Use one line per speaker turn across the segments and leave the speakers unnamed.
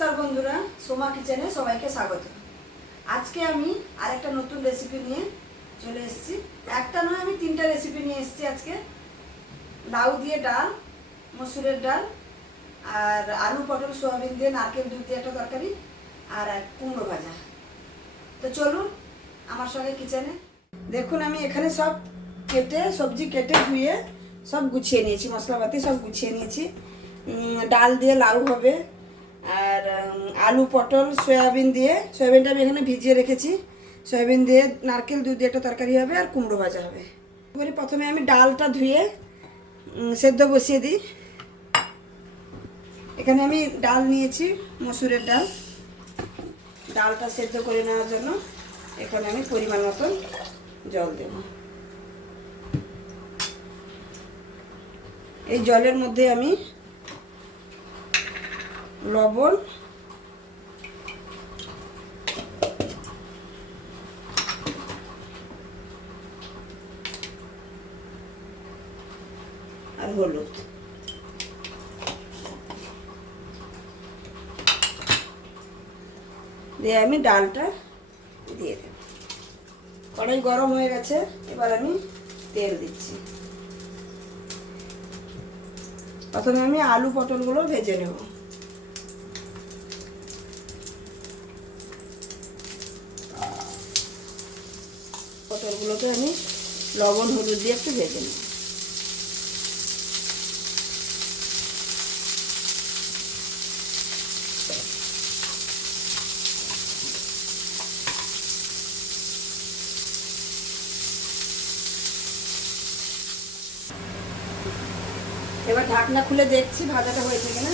নমস্কার বন্ধুরা, সোমা কিচেনে সবাইকে স্বাগত। আজকে আমি আরেকটা নতুন রেসিপি নিয়ে চলে এসেছি। একটা নয়, আমি তিনটা রেসিপি নিয়ে এসেছি আজকে। লাউ দিয়ে ডাল, মসুরের ডাল, আর আলু, পটল, সোয়াবিন দিয়ে নারকেল দুধ দিয়ে একটা তরকারি, আর এক কুমড়ো ভাজা। তো চলুন আমার সঙ্গে কিচেনে। দেখুন, আমি এখানে সব কেটে, সবজি কেটে ধুয়ে সব গুছিয়ে নিয়েছি, মশলাপাতি সব গুছিয়ে নিয়েছি। ডাল দিয়ে লাউ হবে আর আলু, পটল, সয়াবিন দিয়ে, সয়াবিনটা আমি এখানে ভিজিয়ে রেখেছি। সয়াবিন দিয়ে নারকেল, দুধ দিয়ে একটা তরকারি হবে আর কুমড়ো ভাজা হবে। এবারে প্রথমে আমি ডালটা ধুয়ে সেদ্ধ বসিয়ে দিই। এখানে আমি ডাল নিয়েছি, মসুরের ডাল। ডালটা সেদ্ধ করে নেওয়ার জন্য এখানে আমি পরিমাণ মতন জল দেব। এই জলের মধ্যে আমি লবণ। আর হলুদ। দিয়ে আমি ডালটা দিয়ে দেব। কড়াই গরম হয়ে গেছে, এবার আমি তেল দিচ্ছি। প্রথমে আমি আলু পটলগুলো ভেজে নেব। পটলগুলোকে আমি লবণ, হলুদ দিয়ে একটু ভেজে নেব। এবার ঢাকনা খুলে দেখছি ভাজাটা হয়েছে কিনা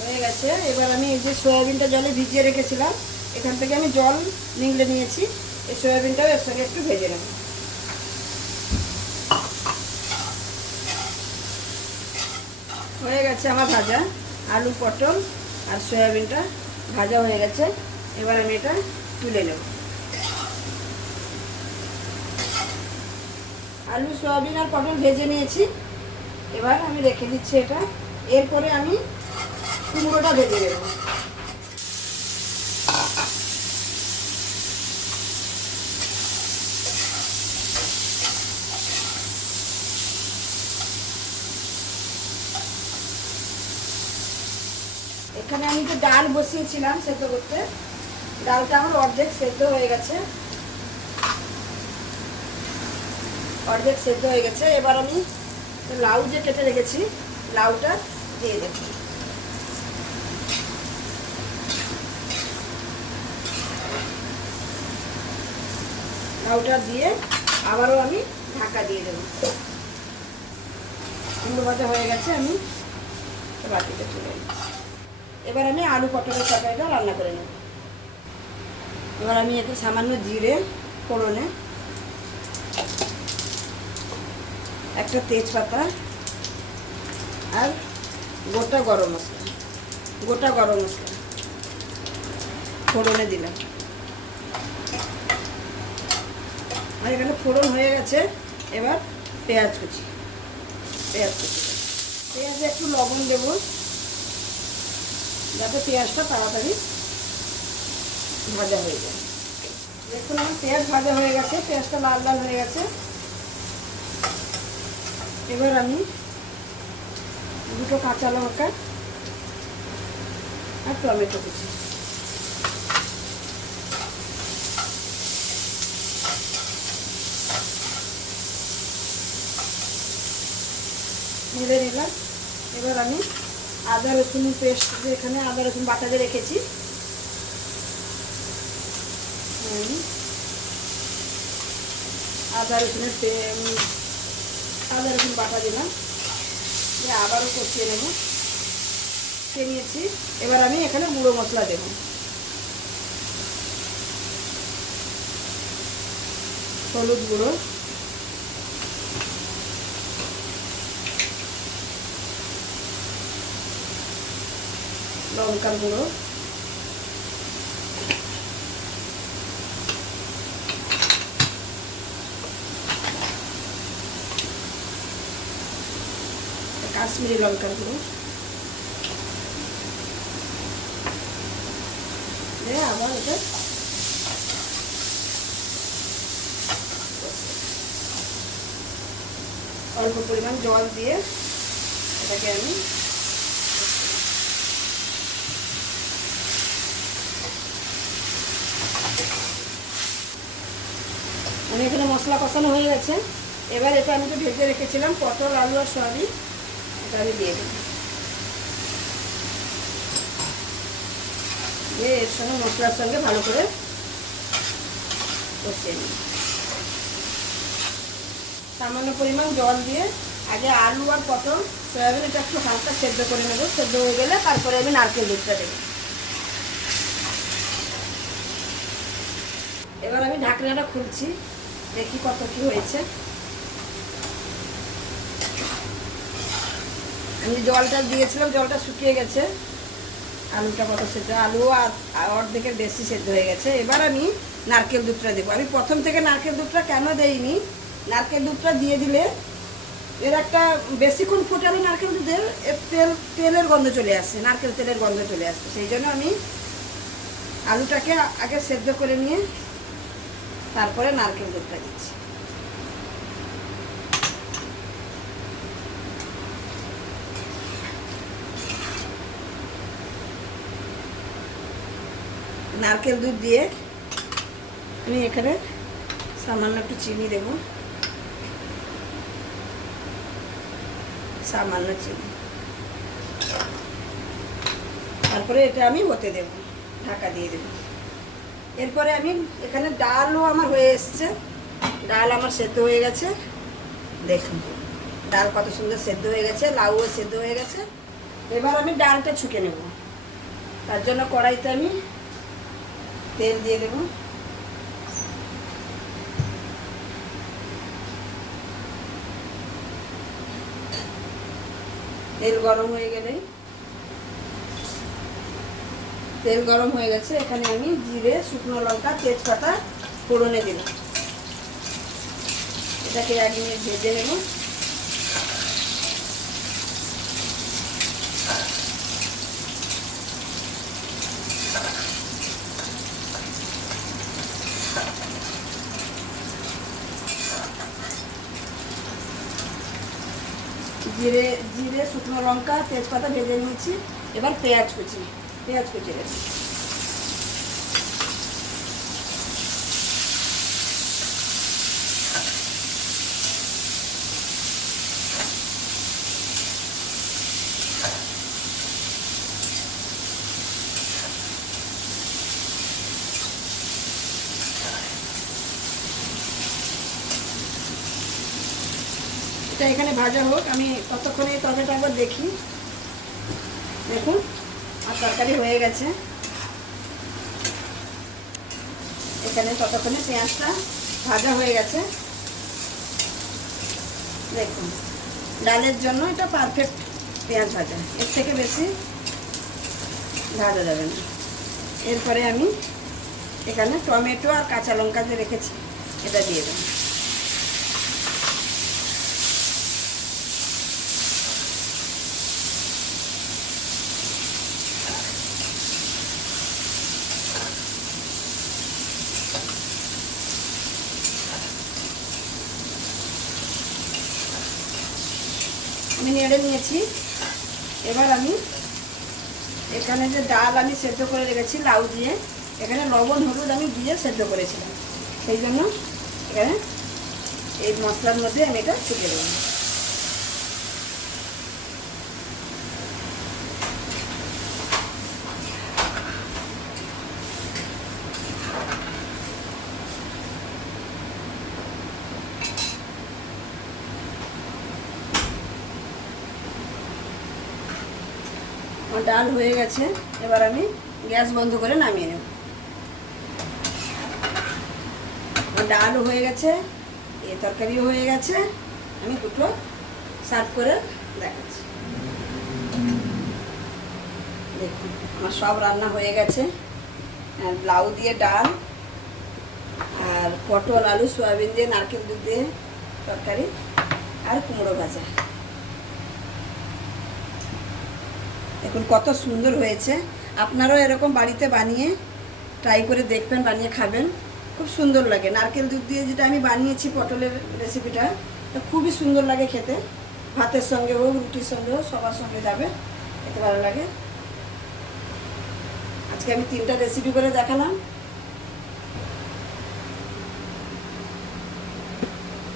হয়ে গেছে। এবার আমি এই যে সয়াবিনটা জলে ভিজিয়ে রেখেছিলাম, এখান থেকে আমি জল নিংড়ে নিয়েছি। এই সয়াবিনটাও এর সঙ্গে একটু ভেজে নেব। হয়ে গেছে আমার ভাজা, আলু, পটল আর সয়াবিনটা ভাজা হয়ে গেছে। এবার আমি এটা তুলে নেব। আলু, সয়াবিন আর পটল ভেজে নিয়েছি। এবার আমি রেখে দিচ্ছি এটা। এরপরে আমি কুমড়োটা ভেজে দেব এখানে আমি তো ডাল বসিয়েছিলাম সেদ্ধ করতে, ডালটা আমার অর্ধেক সেদ্ধ হয়ে গেছে। অর্ধেক সেদ্ধ হয়ে গেছে। এবার আমি লাউ যে কেটে রেখেছি, লাউটা দিয়ে দেব। লাউটা দিয়ে আবারও আমি ঢাকা দিয়ে দেবো। কুমড়ো ভাজা হয়ে গেছে, আমি বাটিতে তুলে নিচ্ছি। এবার আমি আলু পটলের তরকারিটা রান্না করে নেব। এবার আমি এতে সামান্য জিরে, ফোড়নে, একটা তেজপাতা আর গোটা গরম মশলা, গোটা গরম মশলা ফোড়নে দিলাম। আর এখানে ফোড়ন হয়ে গেছে, এবার পেঁয়াজ কুচি পেঁয়াজ কুচি। পেঁয়াজে একটু লবণ দেব। যাতে পেঁয়াজটা তাড়াতাড়ি ভাজা হয়ে যায়। দেখুন আমার পেঁয়াজ ভাজা হয়ে গেছে, পেঁয়াজটা লাল লাল হয়ে গেছে। এবার আমি দুটো কাঁচা লঙ্কা আর টমেটো কুচি। মেরে নিলাম। এবার আমি আদা, রসুন পেস্ট এখানে আদা, রসুন বাটা দিয়ে রেখেছি। আদা, রসুনের আদা, রসুন বাটা দিলাম। দিয়ে আবারও কষিয়ে নেব। কষিয়ে নিয়েছি। এবার আমি এখানে গুঁড়ো মশলা দেব। হলুদ গুঁড়ো। লঙ্কার গুঁড়ো। কাশ্মীরি লঙ্কার গুঁড়ো। দিয়ে আবার এটা অল্প পরিমাণ জল দিয়ে এটাকে আমি এখানে মশলা কষানো হয়ে গেছে। এবার এটা আমি তো ভেজে রেখেছিলাম, পটল, আলু আর সয়াবিন। এটা আমি দিয়ে দেবো। দিয়ে এর সঙ্গে মশলার সঙ্গে ভালো করে কষিয়ে নিই। সামান্য পরিমাণ জল দিয়ে আগে আলু আর পটল, সয়াবিন এটা একটু হালকা সেদ্ধ করে নেব। সেদ্ধ হয়ে গেলে তারপরে আমি নারকেল দুধটা দেবো। এবার আমি ঢাকনাটা খুলছি। দেখি কত কি হয়েছে। আমি জলটা দিয়েছিলাম, জলটা শুকিয়ে গেছে। আলুটা কত সেদ্ধ? আলু আর অর্ধেকের বেশি সেদ্ধ হয়ে গেছে। এবার আমি নারকেল দুধটা দেবো। আমি প্রথম থেকে নারকেল দুধটা কেন দেইনি? নারকেল দুধটা দিয়ে দিলে এর একটা বেশিক্ষণ ফুটালে নারকেল দুধের তেল তেলের গন্ধ চলে আসে, নারকেল তেলের গন্ধ চলে আসে। সেই জন্য আমি আলুটাকে আগে সেদ্ধ করে নিয়ে তারপরে নারকেল দুধটা দিচ্ছি। নারকেল দুধ দিয়ে আমি এখানে সামান্য একটু চিনি দেব। সামান্য চিনি। তারপরে এটা আমি হতে দেব, ঢাকা দিয়ে দেব। এরপরে আমি এখানে ডালও আমার হয়ে এসছে। ডাল আমার সেদ্ধ হয়ে গেছে। দেখুন, ডাল কত সুন্দর সেদ্ধ হয়ে গেছে, লাউও সেদ্ধ হয়ে গেছে। এবার আমি ডালটা ছুকে নেব। তার জন্য কড়াইতে আমি তেল দিয়ে দেবো। তেল গরম হয়ে গেলেই তেল গরম হয়ে গেছে, এখানে আমি জিরে, শুকনো লঙ্কা, তেজপাতা ফোড়নে দিলাম এটাকে এক মিনিট ভেজে নেব। জিরে জিরে, শুকনো লঙ্কা, তেজপাতা ভেজে নিয়েছি। এবার পেঁয়াজ কুচি। পেঁয়াজ কুচি দেবো। এটা এখানে ভাজা হোক আমি এই তরকারিটা একবার দেখি। দেখুন। তরকারি হয়ে গেছে। এখানে ততক্ষণে পেঁয়াজটা ভাজা হয়ে গেছে। দেখুন, ডালের জন্য এটা পারফেক্ট পেঁয়াজ ভাজা। এর থেকে বেশি ভাজা যাবে না। এরপরে আমি এখানে টমেটো আর কাঁচা লঙ্কা যে রেখেছি, এটা দিয়ে দেবো। নেড়ে নিয়েছি। এবার আমি এখানে যে ডাল আমি সেদ্ধ করে রেখেছি লাউ দিয়ে, এখানে লবণ, হলুদ আমি দিয়ে সেদ্ধ করেছিলাম। সেই জন্য এখানে এই মশলার মধ্যে আমি এটা ছুটে দেবো। আমার ডাল হয়ে গেছে, এবার আমি গ্যাস বন্ধ করে নামিয়ে নেব। আমার ডালও হয়ে গেছে, এ তরকারিও হয়ে গেছে, আমি দুটো সার্ভ করে দেখাচ্ছি। দেখুন, আমার সব রান্না হয়ে গেছে। আর লাউ দিয়ে ডাল, আর পটল, আলু, সয়াবিন দিয়ে নারকেল দুধ দিয়ে তরকারি, আর কুমড়ো ভাজা। দেখুন, কত সুন্দর হয়েছে। আপনারাও এরকম বাড়িতে বানিয়ে ট্রাই করে দেখবেন, বানিয়ে খাবেন। খুব সুন্দর লাগে। নারকেল দুধ দিয়ে যেটা আমি বানিয়েছি পটলের রেসিপিটা তো খুবই সুন্দর লাগে খেতে। ভাতের সঙ্গে হোক, রুটির সঙ্গে হোক, সবার সঙ্গে যাবে। খেতে ভালো লাগে। আজকে আমি তিনটা রেসিপি করে দেখালাম।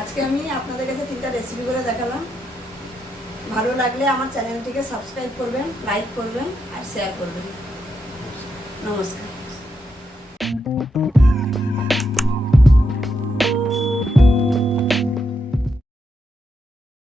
আজকে আমি আপনাদের কাছে তিনটা রেসিপি করে দেখালাম। ভালো লাগলে আমার চ্যানেলটিকে সাবস্ক্রাইব করবেন লাইক করবেন আর শেয়ার করবেন। নমস্কার।